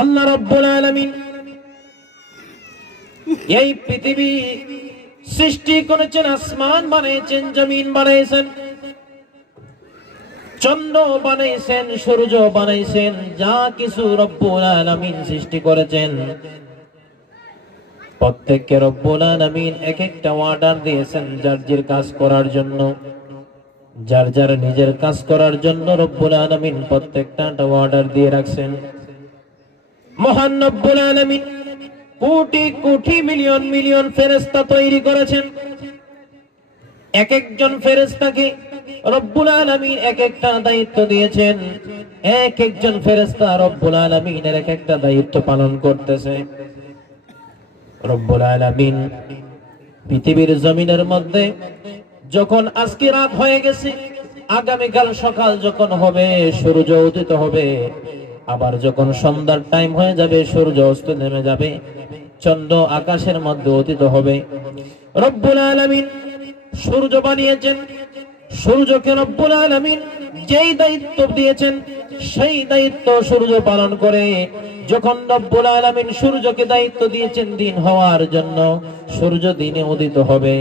আল্লাহ রাব্বুল আলামিন এই পৃথিবী সৃষ্টি করেছেন, আসমান বানিয়েছেন, জমিন বানিয়েছেন, চন্দ্র বানাইছেন, সূর্য বানাইছেন, যা কিছু রব্বুল আলামিন সৃষ্টি করেছেন প্রত্যেককে রব্বুল আলামিন এক একটা অর্ডার দিয়েছেন যার যার কাজ করার জন্য, যার যার নিজের কাজ করার জন্য রব্বুল আলামিন প্রত্যেকটা অর্ডার দিয়ে রাখছেন। মহান রব্বুল আলামিন কোটি কোটি মিলিয়ন মিলিয়ন ফেরেশতা তৈরি করেছেন। এক একজন ফেরেশতাকে রব্বুল আলামিন এক একটা দায়িত্ব দিয়েছেন। এক একজন ফেরেশতা রব্বুল আলামিনের এক একটা দায়িত্ব পালন করতেছে। রব্বুল আলামিন পৃথিবীর জমিনের মধ্যে যখন আজকে রাত হয়ে গেছে, আগামীকাল সকাল যখন হবে সূর্য উদিত হবে, আবার যখন সন্ধ্যার টাইম হয়ে যাবে সূর্য অস্ত নেমে যাবে, চন্দ্র আকাশের মধ্যে উদিত হবে। রব্বুল আলামিন সূর্য বানিয়েছেন, সূর্যকে রব্বুল আলামিন যেই দায়িত্ব দিয়েছেন সেই দায়িত্ব সূর্য পালন করে। যখন রব্বুল আলামিন সূর্যকে দায়িত্ব দিয়েছেন দিন হওয়ার জন্য, সূর্য দিনে উদিত হবে।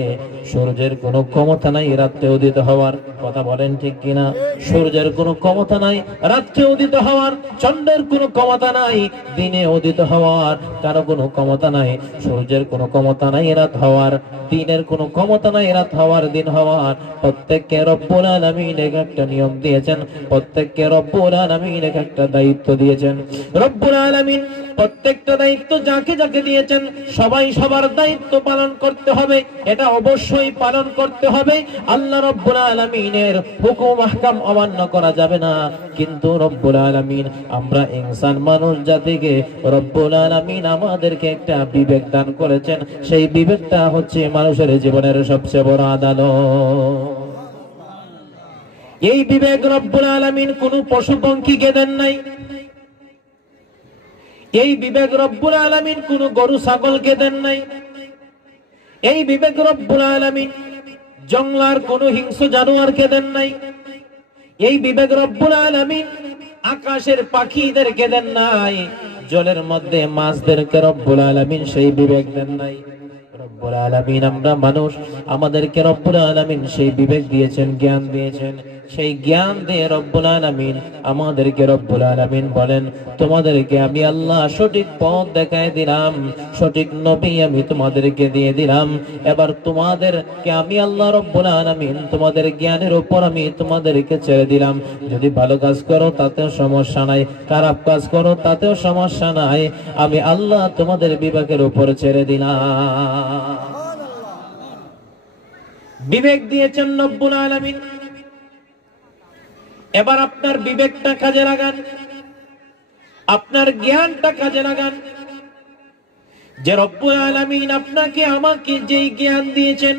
সূর্যের কোনো ক্ষমতা নাই রাতে উদিত হওয়ার, কথা বলেন ঠিক কিনা? সূর্যের কোনো ক্ষমতা নাই রাতে উদিত হওয়ার, চন্দ্রের কোনো ক্ষমতা নাই দিনে উদিত হওয়ার, কারো কোনো ক্ষমতা নাই। সূর্যের কোনো ক্ষমতা নাই রাত হওয়ার, দিনের কোনো ক্ষমতা নাই রাত হওয়ার, দিন হওয়ার। প্রত্যেককে রব্বুল আলামিন এক একটা নিয়ম দিয়েছেন, প্রত্যেককে রব্বুল আলামিন এক একটা দায়িত্ব দিয়েছেন। রব্বুল আলামিন প্রত্যেকটা দায়িত্ব যাকে যাকে দিয়েছেন সবাই সবার দায়িত্ব পালন করতে হবে, এটা অবশ্যই পালন করতে হবে। আল্লাহ রব্বুল আলামিনের হুকুম আহকাম অমান্য করা যাবে না। কিন্তু রব্বুল আলামিন আমরা ইনসান মানুষ জাতিকে রব্বুল আলামিন আমাদেরকে একটা বিবেক দান করেছেন, সেই বিবেকটা হচ্ছে মানুষের জীবনের সবচেয়ে বড় আদালত। এই বিবেক রব্বুল আলামিন কোনো পশু পঙ্খীকে দেন নাই। এই বিবেক রব্বুল আলামিন কোন গরু ছাগলকে দেন নাই। এই বিবেক রব্বুল আলামিন জঙ্গলার কোন হিংস্র জানোয়ারকে দেন নাই। এই বিবেক রব্বুল আলামিন আকাশের পাখিদেরকে দেন নাই। জলের মধ্যে মাছদেরকে রব্বুল আলামিন সেই বিবেক দেন নাই। রব্বুল আলামিন আমরা মানুষ, আমাদেরকে রব্বুল আলামিন সেই বিবেক দিয়েছেন, জ্ঞান দিয়েছেন। সেই জ্ঞান দিয়ে রব্বুল আলামিন আমাদেরকে রব্বুল আলামিন বলেন, তোমাদেরকে আমি আল্লাহ সঠিক পথ দেখায় দিলাম, সঠিক নবী আমি তোমাদেরকে দিয়ে দিলাম। এবার তোমাদেরকে আমি আল্লাহ রব্বুল আলামিন তোমাদের জ্ঞানের উপর আমি তোমাদেরকে ছেড়ে দিলাম। যদি ভালো কাজ করো তাতেও সমস্যা নাই, খারাপ কাজ করো তাতেও সমস্যা নাই, আমি আল্লাহ তোমাদের বিবেকের উপর ছেড়ে দিলাম। বিবেক দিয়েছেন রব্বুল আলামিন। এবার আপনার বিবেকটা কাজে লাগান, আপনার জ্ঞানটা কাজে লাগান। যে রব্বুল আলামিন আপনাকে আমাকে যেই জ্ঞান দিয়েছেন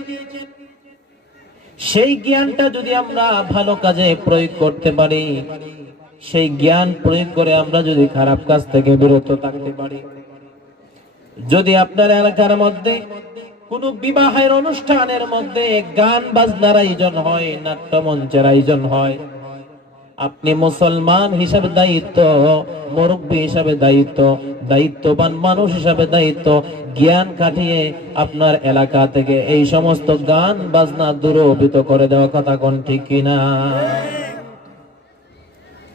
সেই জ্ঞানটা যদি আমরা ভালো কাজে প্রয়োগ করতে পারি, সেই জ্ঞান প্রয়োগ করে আমরা যদি খারাপ কাজ থেকে বিরত থাকতে পারি। যদি আপনার এলাকার মধ্যে কোন বিবাহের অনুষ্ঠানের মধ্যে গান বাজনার আয়োজন হয়, নাট্যমঞ্চের আয়োজন হয়, আপনি মুসলমান হিসাবে দায়িত্ব, মুরব্বী হিসাবে দায়িত্ব, দায়িত্ববান মানুষ হিসাবে দায়িত্ব, জ্ঞান কাটিয়ে আপনার এলাকা থেকে এই সমস্ত গান বাজনা দূরীভূত করে দেওয়া, কথা কোন ঠিক কিনা?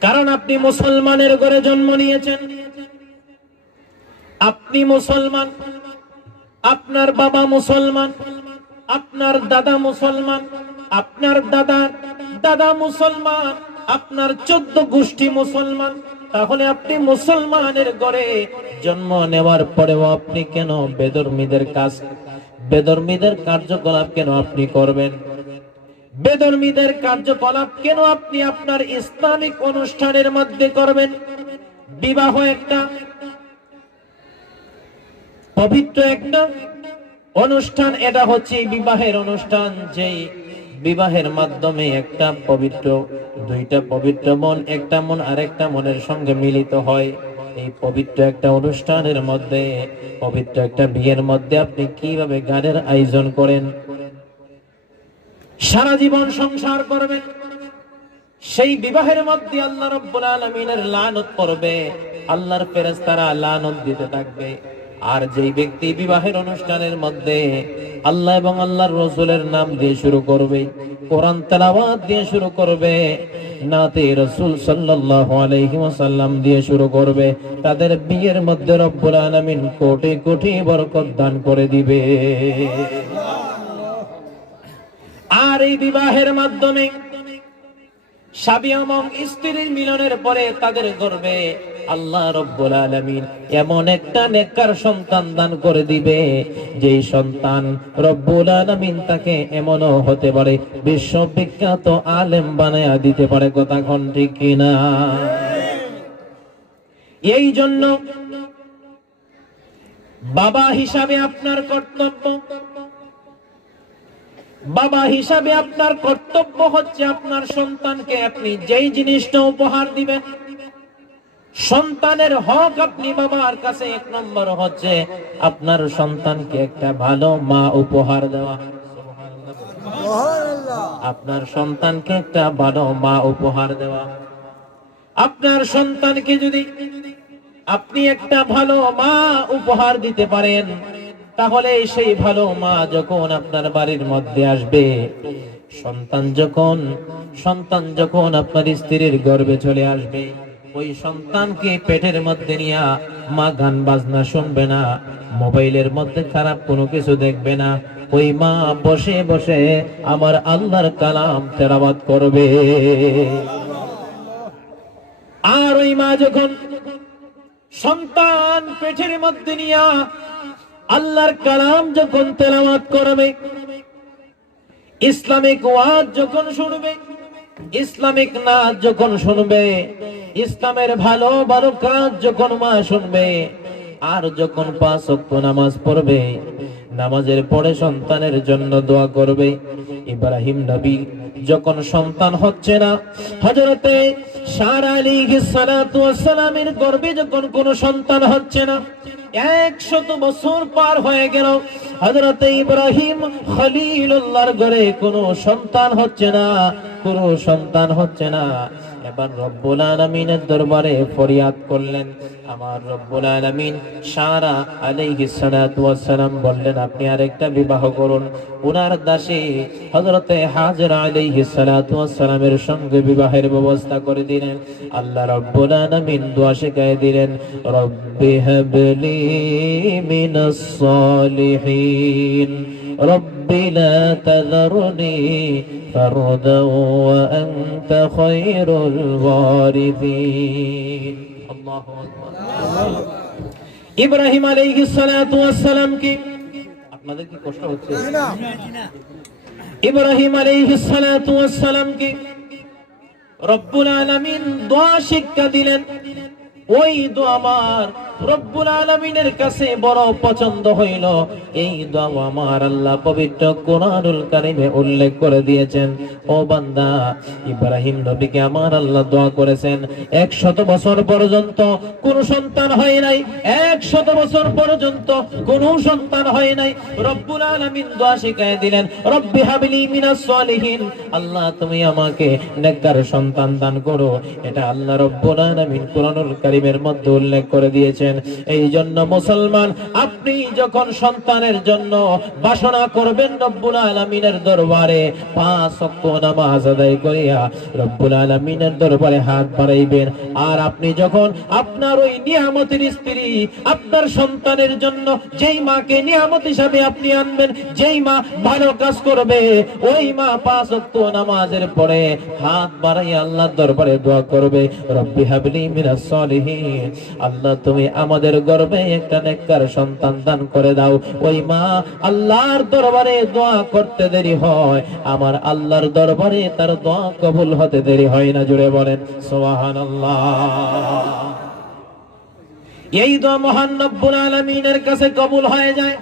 কারণ আপনি মুসলমানের ঘরে জন্ম নিয়েছেন, আপনি মুসলমান, আপনার বাবা মুসলমান, আপনার দাদা মুসলমান, আপনার দাদার দাদা মুসলমান, আপনার 14 গোষ্ঠী মুসলমান। তাহলে আপনি মুসলমানের ঘরে জন্ম নেওয়ার পরেও আপনি কেন বেধর্মীদের কাজ, বেধর্মীদের কার্যকলাপ কেন আপনি করবেন? বেধর্মীদের কার্যকলাপ কেন আপনি আপনার ইসলামিক অনুষ্ঠানের মধ্যে করবেন? বিবাহ একটা পবিত্র একটা অনুষ্ঠান, এটা হচ্ছে বিবাহের অনুষ্ঠান, যেই বিবাহের মাধ্যমে একটা পবিত্র, দুইটা পবিত্র মন, একটা মন আরেকটা মনের সঙ্গে মিলিত হয়। এই পবিত্র একটা অনুষ্ঠানের মধ্যে, পবিত্র একটা বিয়ের মধ্যে আপনি কিভাবে গানের আয়োজন করেন, সারা জীবন সংসার করবেন, সেই বিবাহের মধ্যে আল্লাহ রাব্বুল আলামিনের লানত পড়বে, আল্লাহর ফেরেশতারা লানত দিতে থাকবে। আর যেই ব্যক্তি বিবাহের অনুষ্ঠানের মধ্যে আল্লাহ এবং আল্লাহর রাসূলের নাম দিয়ে শুরু করবে, কোরআন তেলাওয়াত দিয়ে শুরু করবে, নাতে রাসূল সাল্লাল্লাহু আলাইহি ওয়াসাল্লাম দিয়ে শুরু করবে, তাদের বিয়ের মধ্যে রব্বুল আলামিন কোটি কোটি বরকত দান করে দিবে। আর এই বিবাহের মাধ্যমে স্বামী এবং স্ত্রীর মিলনের পরে তাদের গর্ভে আল্লাহ রব্বুল আলামিন এমন একটা নেককার সন্তান দান করে দিবে, যেই সন্তান রব্বুল আলামিন তাকে এমনও হতে পারে বিশ্ববিখ্যাত আলেম বানায়া দিতে পারে। কথা কোন ঠিক কিনা? এই জন্য বাবা হিসাবে আপনার কর্তব্য, বাবা হিসাবে আপনার কর্তব্য হচ্ছে আপনার সন্তানকে আপনি যেই জিনিসটা উপহার দিবেন, সন্তানের হক আপনি বাবার কাছে এক নম্বর হচ্ছে আপনার সন্তানকে একটা ভালো মা উপহার দেওয়া। আপনার সন্তানকে একটা ভালো মা উপহার দেওয়া। আপনার সন্তানকে যদি আপনি একটা ভালো মা উপহার দিতে পারেন, তাহলে সেই ভালো মা যখন আপনার বাড়ির মধ্যে আসবে, সন্তান যখন আপনার স্ত্রীর গর্ভে চলে আসবে, ওই সন্তানকে পেটের মধ্যে নিয়ে মা গান বাজনা শুনবে না, মোবাইলের মধ্যে খারাপ কোনো কিছু দেখবে না, ওই মা বসে বসে আমার আল্লাহর কালাম তেলাওয়াত করবে। আর ওই মা যখন সন্তান পেটের মধ্যে নিয়ে আল্লাহর কালাম যখন তেলাওয়াত করবে, ইসলামিক ওয়াজ যখন শুনবে, ইসলামিক নাচ যখন শুনবে, ইসলামের ভালো ভালো কাজ যখন মা শুনবে, আর যখন 5 ওয়াক্ত নামাজ পড়বে, নামাজের পরে সন্তানের জন্য দোয়া করবে। ইব্রাহিম নবী যখন সন্তান হচ্ছে না, হযরতে সারা আলাইহিস সালাতু ওয়াস সালামের গর্ভে যখন কোনো সন্তান হচ্ছে না, 100 বছর পার হয়ে গেল, হযরতে ইব্রাহিম খলিলুল্লাহর ঘরে কোনো সন্তান হচ্ছে না, কোনো সন্তান হচ্ছে না। এবার রব্বুল আলামিনের দরবারে ফরিয়াদ করলেন। আমার রব্বুল আলামিন সারা আলাইহিস সালাতু ওয়াস সালাম বললেন, আপনি আরেকটা বিবাহ করুন। ওনার দাসী হযরতে হাজরা আলাইহিস সালাতু ওয়াস সালামের সঙ্গে বিবাহের ব্যবস্থা করে দিলেন। আল্লাহ রব্বুল আলামিন দোয়া শিখিয়ে দিলেন, রব্বি হাবলি মিনাস সালিহিন রব্বি লা তাযরনি ফারদান ওয়া আনতা খায়রুল ওয়ারিসিন। আল্লাহু আকবার। ইব্রাহিম আলাইহিস সালাতু ওয়াস সালাম কি আপনাদের কি কষ্ট হচ্ছে? ইব্রাহিম আলাইহিস সালাতু ওয়াস সালাম কি রব্বুল আলামিন দোয়া শিক্ষা দিলেন। ওই দোয়া আমার রব্বুল আলামিনের কাছে বড় পছন্দ হইল। এই দোয়া আমার আল্লাহ পবিত্র কোরআনুল কারীমে উল্লেখ করে দিয়েছেন। ও বান্দা, ইব্রাহিম নবীকে আমার আল্লাহ দোয়া করেছেন 100 বছর পর্যন্ত কোনো সন্তান হয় নাই, 100 বছর পর্যন্ত কোনো সন্তান হয় নাই। রব্বুল আলামিন দোয়া শিখায় দিলেন, রব্বি হাবলি মিনাস সালিহিন, আল্লাহ তুমি আমাকে নেককার সন্তান দান করো। এটা আল্লাহ রব্বুল আলামিন কোরআনুল কারীমের মধ্যে উল্লেখ করে দিয়েছেন। এই জন্য মুসলমান, আপনি যখন সন্তানের জন্য বাসনা করবেন রব্বুল আলামিনের দরবারে, 5 ওয়াক্ত নামাজ আদায় করিয়া রব্বুল আলামিনের দরবারে হাত বাড়াইবেন। আর আপনি যখন আপনার ওই নিয়ামতের স্ত্রী, আপনার সন্তানের জন্য যেই মাকে নিয়ামত হিসাবে আপনি আনবেন, যেই মা ভালো কাজ করবে, ওই মা 5 ওয়াক্ত নামাজের পরে হাত বাড়াইয়া আল্লাহর দরবারে দোয়া করবে, রব্বি হাবলি মিনাস সালিহিন, আল্লাহ তুমি আমাদের গর্ভে একটা নেককার সন্তান দান করে দাও। ওই মা আল্লাহর দরবারে দোয়া করতে দেরি হয়, আমার আল্লাহর দরবারে তার দোয়া কবুল হতে দেরি হয় না। জুড়ে বলেন সুবহানাল্লাহ। এই দোয়া মহান রব্বুল আলামিনের কাছে কবুল হয়ে যায়।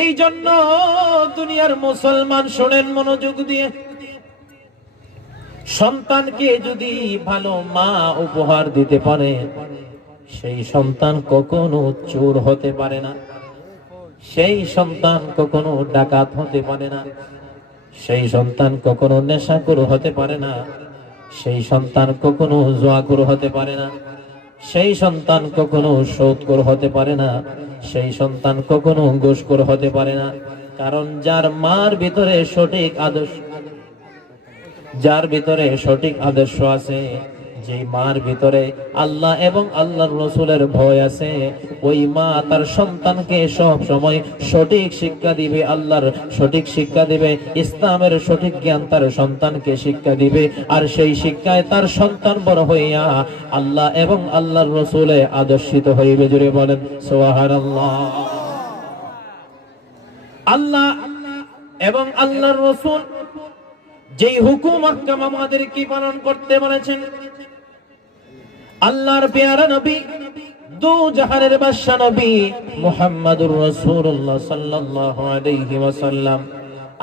এই জন্য দুনিয়ার মুসলমান শুনেন মনোযোগ দিয়ে, সন্তানকে যদি ভালো মা উপহার দিতে পারে, সেই সন্তান কখনো চোর হতে পারে না, সেই সন্তান কখনো ডাকাত হতে পারে না, সেই সন্তান কখনো নেশাখোর হতে পারে না, সেই সন্তান কখনো জুয়াখোর হতে পারে না। সেই সন্তান কখনো সুদখোর হতে পারে না, সেই সন্তান কখনো ঘুষখোর হতে পারে না। কারণ যার মার ভিতরে সঠিক আদর্শ, যার ভিতরে সঠিক আদর্শ আছে, যে মার ভিতরে আল্লাহ এবং আল্লাহর রাসূলের ভয় আছে, ওই মা তার সন্তানকে সব সময় সঠিক শিক্ষা দিবে, আল্লাহর সঠিক শিক্ষা দিবে, ইসলামের সঠিক জ্ঞান তার সন্তানকে শিক্ষা দিবে। আর সেই শিক্ষায় তার সন্তান বড় হইয়া আল্লাহ এবং আল্লাহর রাসূলে আদর্শিত হইবে। জোরে বলেন সুবহানাল্লাহ। আল্লাহ এবং আল্লাহর রাসূল যেই হুকুম আহকাম আমাদেরকে পালন করতে বলেছেন, আল্লাহর পেয়ারা নবী, দু জাহানের বাদশা নবী মুহাম্মাদুর রাসূলুল্লাহ সাল্লাল্লাহু আলাইহি ওয়াসাল্লাম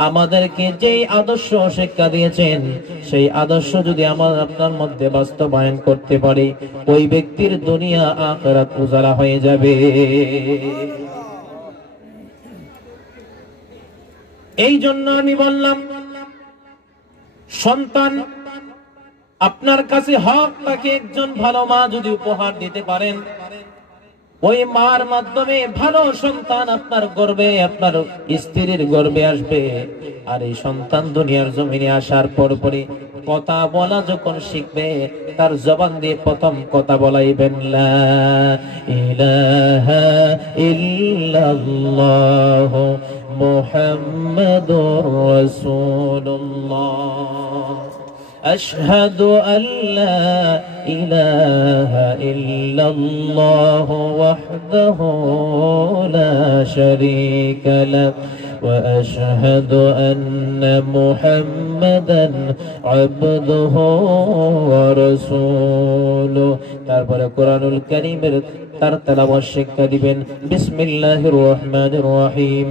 আমাদেরকে যেই আদর্শ শিক্ষা দিয়েছেন, সেই আদর্শ যদি আমার আপনার মধ্যে বাস্তবায়ন করতে পারি, ওই ব্যক্তির দুনিয়া আখিরাত উজালা হয়ে যাবে। এই জন্য আমি বললাম, সন্তান আপনার কাছে হক, তাকে একজন ভালো মা যদি উপহার দিতে পারেন, ওই মার মাধ্যমে ভালো সন্তান আপনার গর্বে, আপনার স্ত্রীর গর্বে আসবে। আর এই সন্তান দুনিয়ার জমিনে আসার পরপরই কথা বলা যখন শিখবে, তার জবান দিয়ে প্রথম কথা বলাইবেন লা ইলাহা ইল্লাল্লাহ মুহাম্মাদুর রাসূলুল্লাহ, আশহাদু আল্লা ইলাহা ইল্লাল্লাহ ওয়াহদাহু লা শারীকা লাহ ওয়া আশহাদু আন্না মুহাম্মাদান আবদুহু ওয়া রাসূলুহু। তারপরে কোরআনুল কারীমের তার তেলাওয়াত শিক্ষা দিবেন। বিসমিল্লাহির রহমানির রহিম,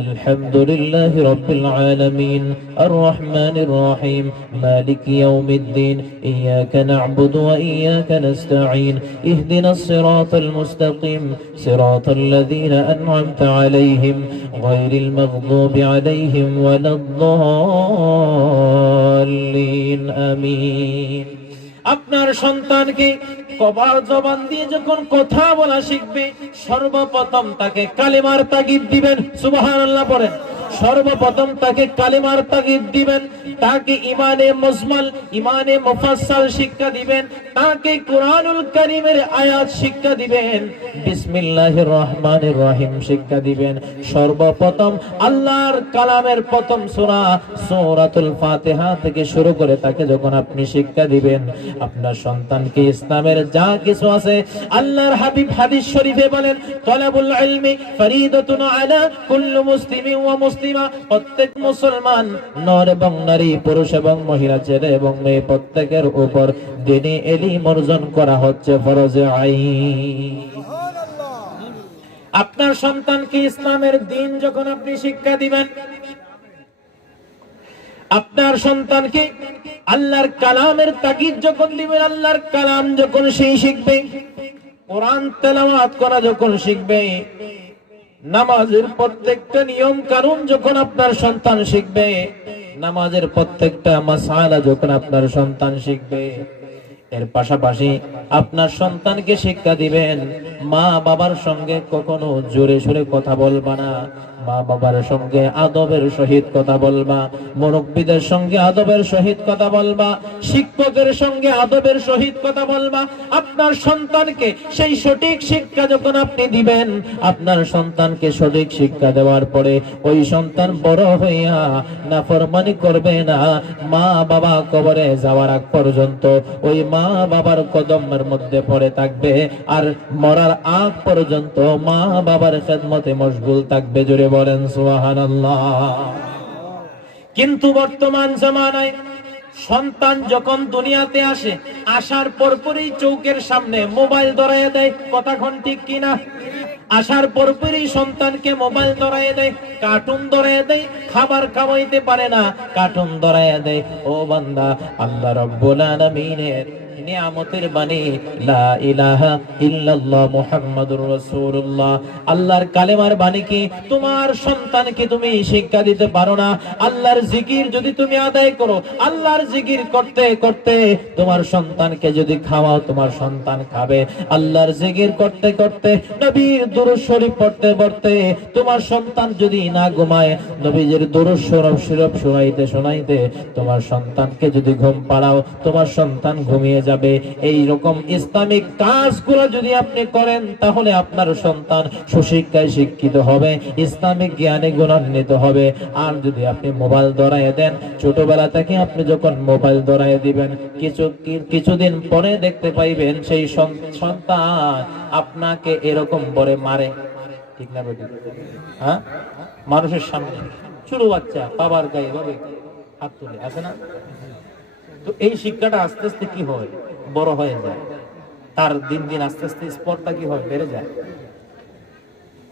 আলহামদুলিল্লাহি রাব্বিল আলামিন, আর রহমানির রহিম, মালিকি ইয়াউমিদ্দিন, ইয়াকা না'বুদু ওয়া ইয়াকা নাস্তাঈন, ইহদিনাস সিরাতাল মুস্তাকিম, সিরাতাল লাযীনা আন'আমতা আলাইহিম, গায়রিল মাগদুবি আলাইহিম ওয়ালাদ-দাল্লিন। আমিন। আপনার সন্তানকে কবার জবান দিয়ে যখন কথা বলা শিখবে, সর্বপ্রথম তাকে কালেমার তাগিদ দিবেন। সুবহানাল্লাহ পড়েন। সর্বপ্রথম তাকে কালেমার তাগিদ দিবেন, তাকে ইমানে মুজমাল, ইমানে মুফাসসাল শিক্ষা দিবেন, তাকে কোরআনুল কারীমের আয়াত শিক্ষা দিবেন, বিসমিল্লাহির রহমানির রহিম শিক্ষা দিবেন। সর্বপ্রথম আল্লাহর কালামের প্রথম সূরা সূরাতুল ফাতিহা থেকে শুরু করে তাকে যখন আপনি শিক্ষা দিবেন, আপনার সন্তানকে ইসলামের যা কিছু আছে, আল্লাহর হাবিব হাদিস শরীফে বলেন, তালাবুল ইলমি ফরিদাতুন আলা কুল্লি মুসলিমিন ওয়া মুসলিমা, প্রত্যেক মুসলমান নর এবং নারী, পুরুষ এবং মহিলা, ছেলে এবং মেয়ে, প্রত্যেকের উপর দ্বীনি ইলম অর্জন করা হচ্ছে ফরজে আইন। আপনার সন্তানকে ইসলামের দ্বীন যখন আপনি শিক্ষা দিবেন, আপনার সন্তানকে আল্লাহর কালামের তাকিদ যখন দিবেন, আল্লাহর কালাম যখন সেই শিখবে, কোরআন তেলাওয়াত করা যখন শিখবে, নামাজের প্রত্যেকটা নিয়ম কানুন যখন আপনার সন্তান শিখবে, নামাজের প্রত্যেকটা মাসআলা যখন আপনার সন্তান শিখবে, এর পাশাপাশি আপনার সন্তানকে শিক্ষা দিবেন, মা বাবার সঙ্গে কখনো জোরে সোরে কথা বলবা না, মা বাবার সঙ্গে আদবের সহিত কথা বলবা, মুরব্বিদের সঙ্গে আদবের সহিত কথা বলবা, শিক্ষকের সঙ্গে আদবের সহিত কথা বলবা। আপনার সন্তানকে সেই সঠিক শিক্ষা যখন আপনি দিবেন, আপনার সন্তানকে সঠিক শিক্ষা দেওয়ার পরে ওই সন্তান বড় হইয়া নাফরমানি করবে না। মা বাবা কবরে যাওয়ার আগ পর্যন্ত ওই মা বাবার কদমের মধ্যে পড়ে থাকবে, আর মরার আগ পর্যন্ত মা বাবার খেদমতে মশগুল থাকবে। জোরে বলেন সুবহানাল্লাহ। কিন্তু বর্তমান জামানায় সন্তান যখন দুনিয়াতে আসে, আসার পরপরই চৌকের সামনে মোবাইল ধরাইয়া দেয়। কথা কোন ঠিক কিনা? আসার পরপরই সন্তানকে মোবাইল ধরাইয়া দেয়, কার্টুন ধরাইয়া দেয়, খাবার খাওয়াইতে পারে না, কার্টুন ধরাইয়া দেয়। ও বান্দা, আল্লাহ রাব্বুল আলামিনের নিয়ামতের বাণী লা ইলাহা ইল্লাল্লাহ মুহাম্মাদুর রাসূলুল্লাহ। আল্লাহর কালেমার বাণী কি তোমার সন্তানকে তুমি শিক্ষা দিতে পারো না? আল্লাহর জিকির যদি তুমি আদায় করো, আল্লাহর জিকির করতে করতে তোমার সন্তানকে যদি খাওয়াও, তোমার সন্তান খাবে। আল্লাহর জিকির করতে করতে, নবীর দুরূদ শরীফ পড়তে পড়তে তোমার সন্তান যদি না ঘুমায়, নবীজির দুরূদ শরীফ শোনাইতে শোনাইতে তোমার সন্তানকে যদি ঘুম পাড়াও, তোমার সন্তান ঘুমিয়ে যাবে। এই রকম ইসলামিক কাজগুলো যদি আপনি করেন, তাহলে আপনার সন্তান সুশিক্ষায় শিক্ষিত হবে, ইসলামিক জ্ঞানে গুণান্বিত হবে। আর যদি আপনি মোবাইল ধরায় দেন, ছোটবেলা থেকে আপনি যখন মোবাইল ধরায় দিবেন, কিছুদিন পরে দেখতে পাইবেন সেই সন্তান আপনাকে এরকম বলে মারে। ঠিক না বেটি? হ্যাঁ, মানুষের সামনে ছোট বাচ্চা বাবার গায়ে ভাবে হাত তুলে, আছে না? তো এই শিক্ষাটা আস্তে আস্তে কি হয়, বড় হয়ে যায়। তার দিন দিন আস্তে আস্তে স্পর্ধা কি হয়, বেড়ে যায়।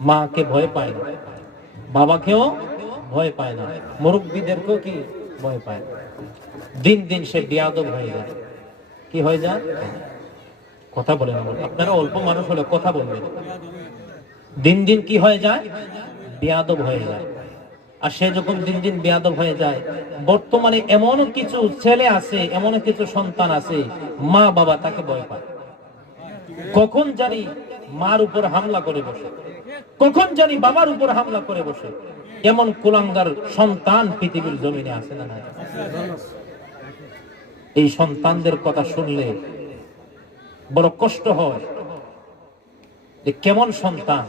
মাকে ভয় পায় না, বাবাকেও ভয় পায় না, মুরব্বীদেরকেও কি ভয় পায় না। দিন দিন সে বেয়াদব হয়ে যায়। কি হয়ে যায়? কথা বলেন আপনারা, অল্প মানুষ হলে কথা বলবেন। দিন দিন কি হয়ে যায়? বেয়াদব হয়ে যায়। আর সে যখন দিন দিন বেয়াদব হয়ে যায়, বর্তমানে এমন কিছু ছেলে আছে, এমন কিছু সন্তান আছে, মা বাবা তাকে ভয় পায়। কখন জানি মার উপর হামলা করে বসে, কখন জানি বাবার উপর হামলা করে বসে। এমন কুলাঙ্গার সন্তান পৃথিবীর জমিনে আছে না নাই? এই সন্তানদের কথা শুনলে বড় কষ্ট হয় যে কেমন সন্তান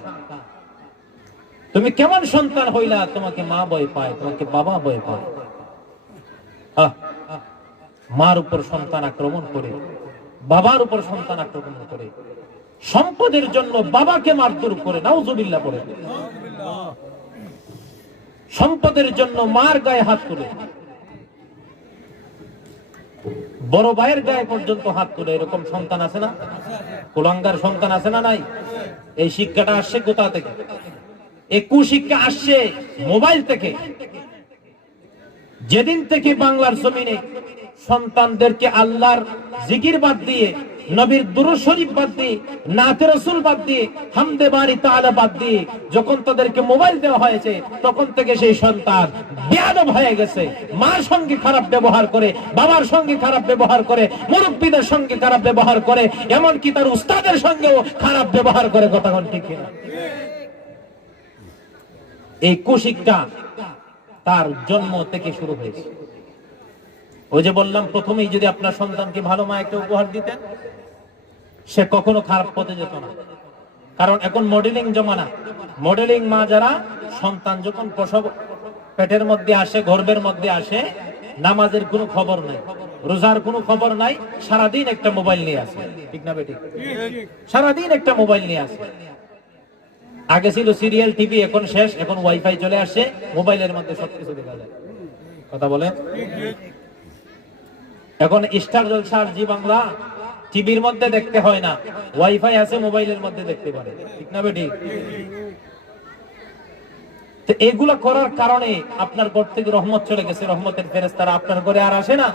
তুমি, কেমন সন্তান হইলা, তোমাকে মা ভয় পায়, তোমাকে বাবা ভয় পায়। মার উপর সন্তান আক্রমণ করে, বাবার উপর সন্তান আক্রমণ করে, সম্পদের জন্য বাবাকে মারধর করে, নাউজুবিল্লাহ পড়ে, সম্পদের জন্য মার গায়ে হাত তুলে, বড় ভাইয়ের গায়ে পর্যন্ত হাত তুলে। এরকম সন্তান আছে না? কুলাঙ্গার সন্তান আছে না নাই? এই শিক্ষাটা আসছে কোথা থেকে? এই কুশিক্ষা আসছে মোবাইল থেকে। যেদিন থেকে বাংলার জমিনে সন্তানদেরকে আল্লাহর জিকির বাদ দিয়ে, নবীর দুরূদ শরীফ বাদ দিয়ে, নাতে রাসূল বাদ দিয়ে, হামদে বারি তাআলা বাদ দিয়ে যখন তাদেরকে মোবাইল দেওয়া হয়েছে, তখন থেকে সেই সন্তান বেয়াদব হয়ে গেছে। মার সঙ্গে খারাপ ব্যবহার করে, বাবার সঙ্গে খারাপ ব্যবহার করে, মুরব্বীদের সঙ্গে খারাপ ব্যবহার করে, এমনকি তার উস্তাদের সঙ্গেও খারাপ ব্যবহার করে। কথা কোন ঠিক কিনা? এই কুশিক্ষা তার জন্ম থেকে শুরু হয়েছে। ওই যে বললাম প্রথমেই, যদি আপনার সন্তানকে ভালো মা একটা উপহার দিতেন, সে কখনো খারাপ পথে যেত না। কারণ এখন মডেলিং জমানা। মডেলিং মা যারা, সন্তান যখন প্রসব পেটের মধ্যে আসে, গর্ভের মধ্যে আসে, নামাজের কোনো খবর নাই, রোজার কোনো খবর নাই, সারাদিন একটা মোবাইল নিয়ে আসে। ঠিক না বেটি? সারাদিন একটা মোবাইল নিয়ে আসে। আগে ছিল সিরিয়াল টিভি, এখন শেষ, এখন ওয়াইফাই চলে আসে, মোবাইলের মধ্যে সবকিছু দেখা যায়। কথা বলেন? এখন স্টার জলসা, জি বাংলা টিভির মধ্যে দেখতে হয় না, ওয়াইফাই আছে, মোবাইলের মধ্যে দেখতে পারে। ঠিক না বেটি? তো এগুলা করার কারণে আপনার ঘর থেকে রহমত চলে গেছে, রহমতের ফেরেশতারা আপনার ঘরে আর আসে না,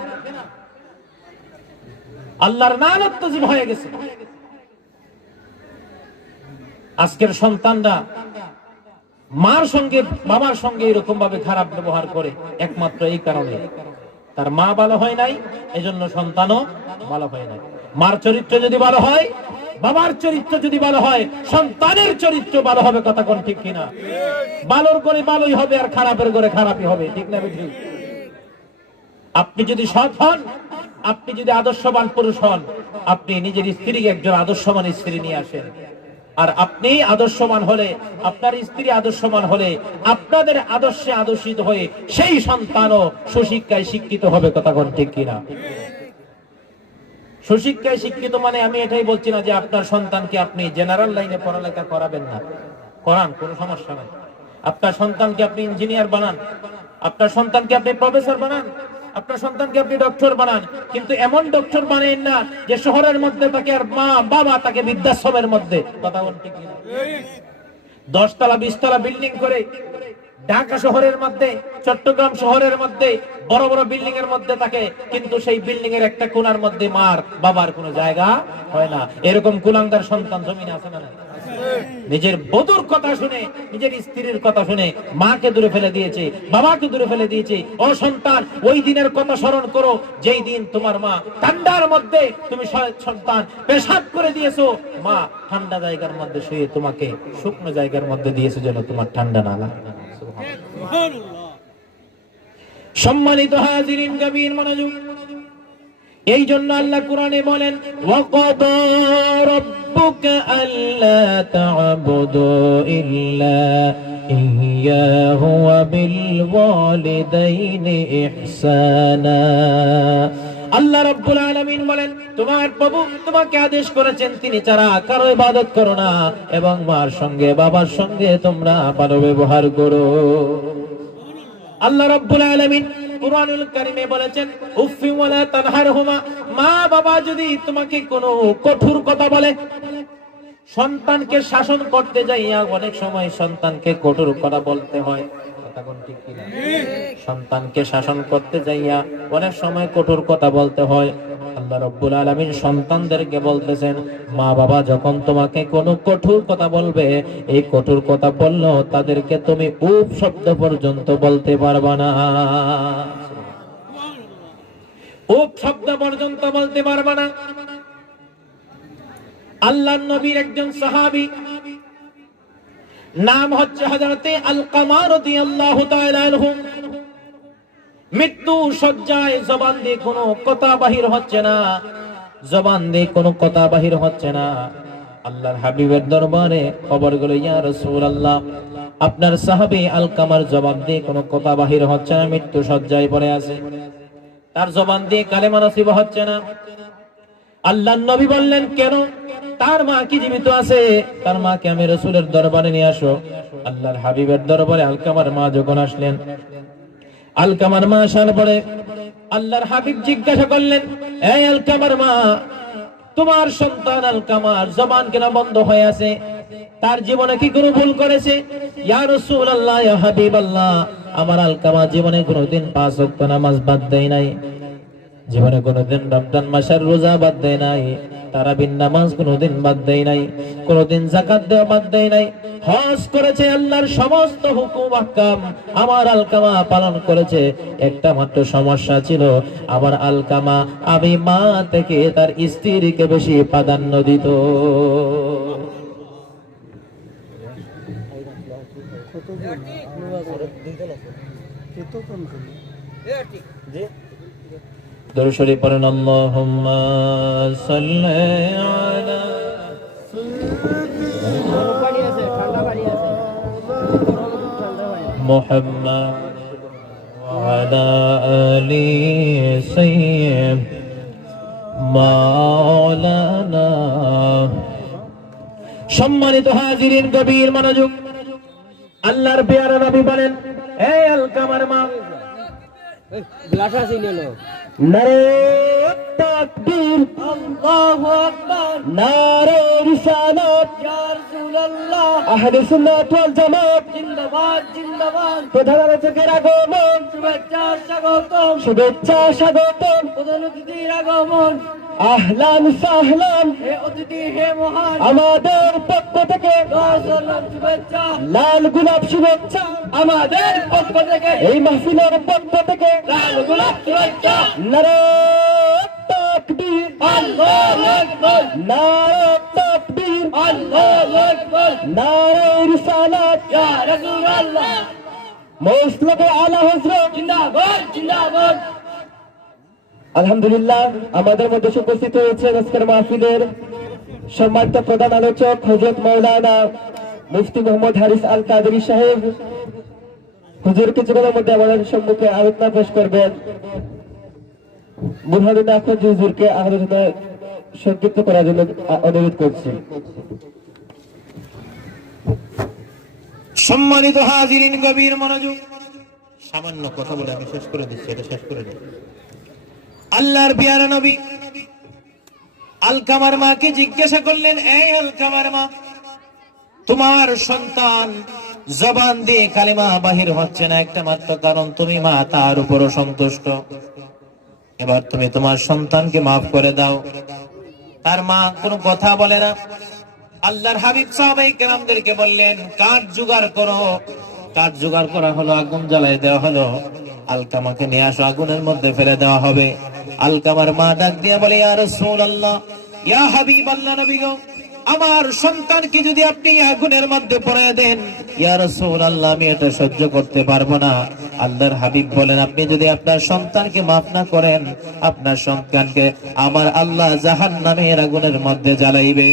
আল্লাহর লানত নাযিল হয়ে গেছে। আজকের সন্তানরা মার সঙ্গে বাবার সঙ্গে এরকম ভাবে খারাপ ব্যবহার করে, একমাত্র এই কারণে তার মা ভালো হয় নাই, এজন্য সন্তানও ভালো হয় নাই। মার চরিত্র যদি ভালো হয়, বাবার চরিত্র যদি ভালো হয়, সন্তানের চরিত্র ভালো হবে। কথা কোন ঠিক কিনা? ভালোর করে ভালোই হবে, আর খারাপের করে খারাপই হবে। ঠিক না ঠিক? আপনি যদি সৎ হন, আপনি যদি আদর্শবান পুরুষ হন, আপনি নিজের স্ত্রীকে একজন আদর্শবান স্ত্রী নিয়ে আসেন। আর আপনি আদর্শবান হলে, আপনার স্ত্রী আদর্শবান হলে, আপনাদের আদর্শে আদর্শিত হয়ে সেই সন্তানও সুশিক্ষায় শিক্ষিত হবে। কথা কোন ঠিক কিনা? সুশিক্ষায় শিক্ষিত মানে আমি এটাই বলছি না যে আপনার সন্তানকে আপনি জেনারেল লাইনে পড়ালেখা করাবেন না, করান, কোনো সমস্যা নাই। আপনার সন্তানকে আপনি ইঞ্জিনিয়ার বানান, আপনার সন্তানকে আপনি প্রফেসর বানান, আপনার সন্তানকে আপনি ডক্টর বানান, কিন্তু এমন ডক্টর বানান না যে শহরের মধ্যে তাকে আর মা বাবা তাকে বৃদ্ধাশ্রমের মধ্যে। কথা বলতে কি 10 তলা 20 তলা বিল্ডিং করে ঢাকা শহরের মধ্যে, চট্টগ্রাম শহরের মধ্যে বড় বড় বিল্ডিং এর মধ্যে থাকে, কিন্তু সেই বিল্ডিং এর একটা কোণার মধ্যে মার বাবার কোনো জায়গা হয় না। এরকম কুলাঙ্গার সন্তান জমিনে আছে না? নিজের বধুর কথা শুনে, নিজের স্ত্রীর কথা শুনে মাকে দূরে ফেলে দিয়েছে, বাবাকে দূরে ফেলে দিয়েছে। ও সন্তান, ওই দিনের কথা স্মরণ করো যেই দিন তোমার মা ঠান্ডার মধ্যে তুমি সন্তান পেশাব করে দিয়েছো, মা ঠান্ডা জায়গার মধ্যে শুয়ে তোমাকে শুকনো জায়গার মধ্যে দিয়েছে যেন তোমার ঠান্ডা না লাগে। সম্মানিত হাজিরিন, গভীর মনোযোগ। এই জন্য আল্লাহ কোরআনে বলেন, ওয়াকাদা রাব্বুকা আল্লা তা'বুদু ইল্লা ইয়্যাহু ওয়া বিল ওয়ালিদাইনি ইহসানা। আল্লাহ রাব্বুল আলামিন বলেন, তোমার প্রভু তোমাকে আদেশ করেছেন তিনি ছাড়া কারো ইবাদত করো না, এবং মার সঙ্গে বাবার সঙ্গে তোমরা ভালো ব্যবহার করো। আল্লাহ রাব্বুল আলামিন কুরআনুল কারীমে বলেছেন, উফি ওয়ালা তানহারহুমা, মা বাবা যদি তোমাকে কোনো কঠোর কথা বলে, সন্তানকে শাসন করতে যাইয়া অনেক সময় সন্তানকে কঠোর কথা বলতে হয়, কথা কোন ঠিক কিনা? সন্তানকে শাসন করতে যাইয়া অনেক সময় কঠোর কথা বলতে হয়। আল্লাহ রাব্বুল আলামিন সন্তানদেরকে বলতেছেন, মা বাবা যখন তোমাকে কোনো কঠোর কথা বলবে, এই কঠোর কথা বললো তাদেরকে তুমি উফ শব্দ পর্যন্ত বলতে পারবা না, উফ শব্দ পর্যন্ত বলতে পারবা না। আল্লাহর নবীর একজন সাহাবী, নাম হচ্ছে হযরতে আলকামা রাদিয়াল্লাহু তাআলা আনহু, মৃত্যু শয্যায়, জবান দিয়ে কোনো কথা বাহির হচ্ছে না, জবান দিয়ে কোনো কথা বাহির হচ্ছে না। আল্লাহর হাবিবের দরবারে খবর গেল, ইয়া রাসূলুল্লাহ, আপনার সাহাবী আলকামার জবান দিয়ে কোনো কথা বাহির হচ্ছে না, মৃত্যু শয্যায় পড়ে আছে, তার জবান দিয়ে কালেমা নসিব হচ্ছে না। আল্লাহর নবী বললেন, কেন? তার মা কি জীবিত আছে? তার মাকে আমি রাসূলের দরবারে নিয়ে আসো। আল্লাহর হাবিবের দরবারে আলকামার মা যখন আসলেন, আলকামার মা আসার পরে আল্লাহর হাবিব জিজ্ঞাসা করলেন, এই আলকামার মা, তোমার সন্তান আলকামার জবান কেন বন্ধ হয়ে আছে? তার জীবনে কি কোনো ভুল করেছে? ইয়া রাসূলুল্লাহ, ইয়া হাবিবাল্লাহ, আমার আলকামা জীবনে কোনোদিন 5 ওয়াক্ত নামাজ বাদ দেয় নাই, জীবনে কোনোদিন রমজান মাসের রোজা বাদ দেয় নাই, তারাবির নামাজ কোনোদিন বাদ দেয় নাই, কোনোদিন যাকাত দেওয়া বাদ দেয় নাই, হজ করেছে, আল্লাহর সমস্ত হুকুম আহকাম আমার আলকামা পালন করেছে। একটা মাত্র সমস্যা ছিল, আমার আলকামা আমি মা থেকে তার স্ত্রীকে বেশি প্রাধান্য দিত। দরুদ শরীফ পড়েন, আল্লাহুম্মা সাল্লি আলা মুহাম্মাদ ওয়া আলা আলি সাইয়্যিদ মাওলানা। সম্মানিত হাজিরিন, গভীর মনোযোগ। আল্লাহর পেয়ারা নবী বলেন, হে আলকামার মা, গ্লাস আছে নিলো, নারে তাকবীর, আল্লাহু আকবার, নারে রিসালাত, ইয়া রাসূলুল্লাহ, আহলে সুন্নাত ওয়াল জামাত জিন্দাবাদ জিন্দাবাদ। প্রধান আলোচকের আগমন, শুভেচ্ছা স্বাগতম, শুভেচ্ছা স্বাগতম, প্রধান অতিথির আগমন, আহলান সাহলান, হে অতিথি হে মহান, আমাদের পক্ষ থেকে শুভেচ্ছা, লাল গোলাপ শুভেচ্ছা, আমাদের পক্ষ থেকে, এই মাহফিলের পক্ষ থেকে লাল গোলাপ শুভেচ্ছা। নারে তাকবীর, আল্লাহু আকবার, নারে তাকবীর, আল্লাহু আকবার, নারে রিসালাত, ইয়া রাসূলুল্লাহ, মুসলিম আলা হযরত জিন্দাবাদ জিন্দাবাদ। আলহামদুলিল্লাহ, আমাদের মধ্যে উপস্থিত হয়েছে আজকের মাহফিলের সম্মানিত প্রধান আলোচক হযরত মাওলানা মুফতি মোহাম্মদ হারিস আল কাদেরী সাহেব। হুজুর কিছুক্ষণের মধ্যে আমাদের সম্মুখে আলোচনা পেশ করবেন। বুরহানুল আখন্দ হুজুরকে আলোচনা সংক্ষিপ্ত করার জন্য অনুরোধ করছি। সম্মানিত হাজিরিন, গভীর মনোযোগ। সামান্য কথা বলে আমি শেষ করে দিচ্ছি, এটা শেষ করে দিই। আল্লাহর পেয়ারা নবী আলকামার মাকে জিজ্ঞাসা করলেন, এই আলকামার মা, তোমার সন্তান জবান দিয়ে কালিমা বাহির হচ্ছে না একটা মাত্র কারণ তুমি মা, তার উপরও সন্তুষ্ট। এবার তুমি তোমার সন্তানকে মাফ করে দাও। তার মা কোনো কথা বলে না। আল্লাহর হাবিব সাহাবায়ে কেরামদেরকে বললেন, কাঠ জোগাড় করো। কাঠ জোগাড় করা হলো, আগুন জ্বালায় দেওয়া হলো। আলকামাকে নিয়ে আসো, আগুনের মধ্যে ফেলে দেওয়া হবে। আলকামার মা ডাক দিয়ে বলে, ইয়া রাসূলুল্লাহ, ইয়া হাবিবাল্লাহ, নবী গো, আমার সন্তানকে যদি আপনি আগুনের মধ্যে পড়ে দেন, ইয়া রাসূলুল্লাহ, আমি এটা সহ্য করতে পারবো না। আল্লাহর হাবিব বলেন, আপনি যদি আপনার সন্তানকে মাফ না করেন, আপনার সন্তানকে আমার আল্লাহ জাহান্নামের আগুনের মধ্যে জ্বালাইবে।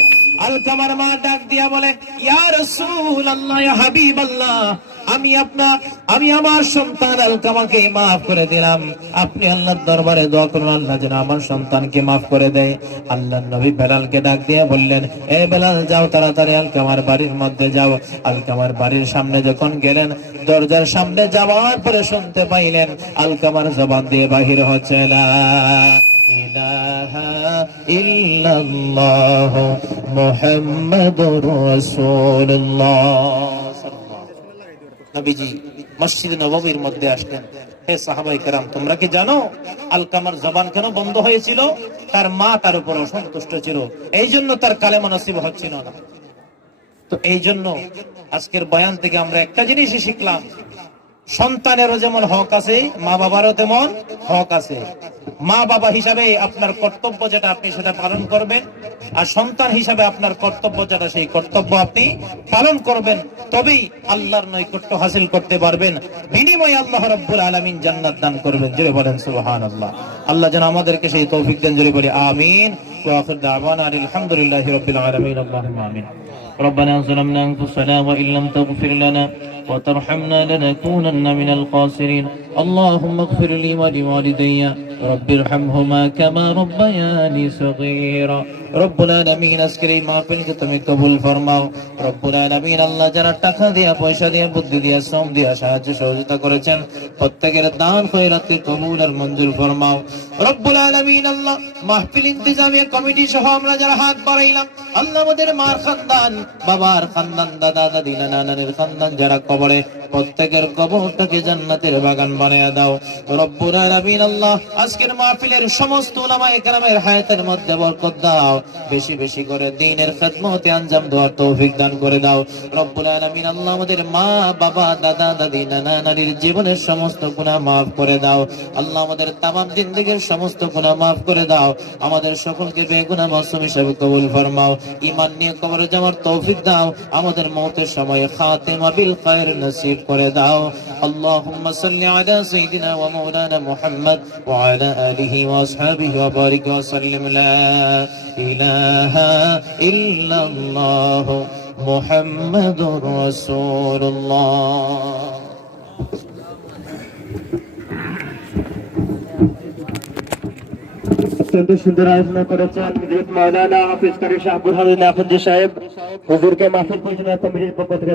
আলকামার মা ডাক দিয়া বলে, ইয়া রাসূলুল্লাহ, ইয়া হাবিবাল্লাহ, আমি আমার সন্তান আলকামাকে মাফ করে দিলাম। আপনি আল্লাহর দরবারে দোয়া করুন, আল্লাহ যেন আমার সন্তানকে মাফ করে দেয়। আল্লাহর নবী বেলালকে ডাক দিয়ে বললেন, এ বেলাল, যাও তাড়াতাড়ি আলকামার বাড়ির মধ্যে যাও। আলকামার বাড়ির সামনে যখন গেলেন, দরজার সামনে যাওয়ার পরে শুনতে পাইলেন আলকামার জবান দিয়ে বাহির হচ্ছে, লা ইলাহা ইল্লাল্লাহ মুহাম্মাদুর রাসূলুল্লাহ। নবীজি মসজিদ নববীর মধ্যে আসলেন। হে সাহাবায়ে কেরাম, তোমরা কি জানো আলকামার জবান কেন বন্ধ হয়েছিল? তার মা তার উপর অসন্তুষ্ট ছিল, এই জন্য তার কালেমা নসিব হচ্ছিল না। তো এই জন্য আজকের বয়ান থেকে আমরা একটা জিনিসই শিখলাম, সন্তানেরও যেমন হক আছে, মা বাবারও তেমন হক আছে। মা বাবা হিসাবে আপনার কর্তব্য যেটা, আপনি সেটা পালন করবেন। আর সন্তান হিসাবে আপনার কর্তব্য যেটা, সেই কর্তব্য আপনি পালন করবেন। তবেই আল্লাহর নৈকট্য হাসিল করতে পারবেন। বিনিময়ে আল্লাহ রাব্বুল আলামিন জান্নাত দান করবেন। জোরে বলেন সুবহানাল্লাহ। আল্লাহ যেন আমাদেরকে সেই তৌফিক দেন। জোরে বলি আমিন। ওয়া আখির দাওয়ানা আলহামদুলিল্লাহি রাব্বিল আলামিন। আল্লাহুম্মা আমিন। ربنا ظلمنا أنفسنا وإن لم تغفر لنا وترحمنا لنكونن من الخاسرين. اللهم اغفر لي ولوالدي رب ارحمهما كما ربياني صغيرا. রব্বুল আলামিন, আজকের এই মাহফিলকে তুমি কবুল ফরমাও। রব্বুল আলামিন, আল্লাহ যারা টাকা দিয়া, পয়সা দিয়া, বুদ্ধি দিয়া, শ্রম দিয়া সাহায্য সহযোগিতা করেছেন, প্রত্যেকের দান খয়রাতকে কবুল আর মঞ্জুর ফরমাও। রব্বুল আলামিন, আল্লাহ মাহফিল ইন্তেজামিয়া কমিটি সহ আমরা যারা হাত বাড়াইলাম, আল্লাহ আমাদের মার খানদান, বাবার খানদান, দাদা দাদি, নানা নানির খানদান যারা কবরে, প্রত্যেকের কবরটাকে জান্নাতের বাগান বানিয়ে দাও। রব্বুল আলামিন, আল্লাহ আজকের মাহফিলের সমস্ত উলামায়ে কেরামের হায়াতের মধ্যে বরকত দাও। বেশি বেশি করে দ্বীনের খিদমতে আঞ্জাম দেওয়ার তৌফিক দান করে দাও। রব্বুল আলামিন, আল্লাহ আমাদের মা বাবা, দাদা দাদি, নানা নানির জীবনের সমস্ত গুনাহ মাফ করে দাও। আল্লাহ আমাদের তামাম জিন্দেগীর সমস্ত গুনাহ মাফ করে দাও। আমাদের সকলকে বেগুনাহ মাসুম হিসেবে কবুল ফরমাও। ঈমান নিয়ে কবরে যাওয়ার তৌফিক দাও। আমাদের মওতের সময় খাতিমা বিল খায়র নসিব করে দাও। আল্লাহুম্মা সাল্লি আলা সাইয়্যিদিনা ওয়া মাওলানা মুহাম্মদ ওয়া আলা আলিহি ওয়া আসহাবিহি ওয়া বারিক ওয়া সাল্লিম। লা ইলাহা ইল্লাল্লাহ মুহাম্মাদুর রাসূলুল্লাহ। সুন্দর আয়োজন করেছেন মাওলানা হাফিজ কারি শাহ বুরহানুদ্দিন আফন্দি সাহেব। হুজুরকে মাহফিল পরিচালনা কমিটির পক্ষ থেকে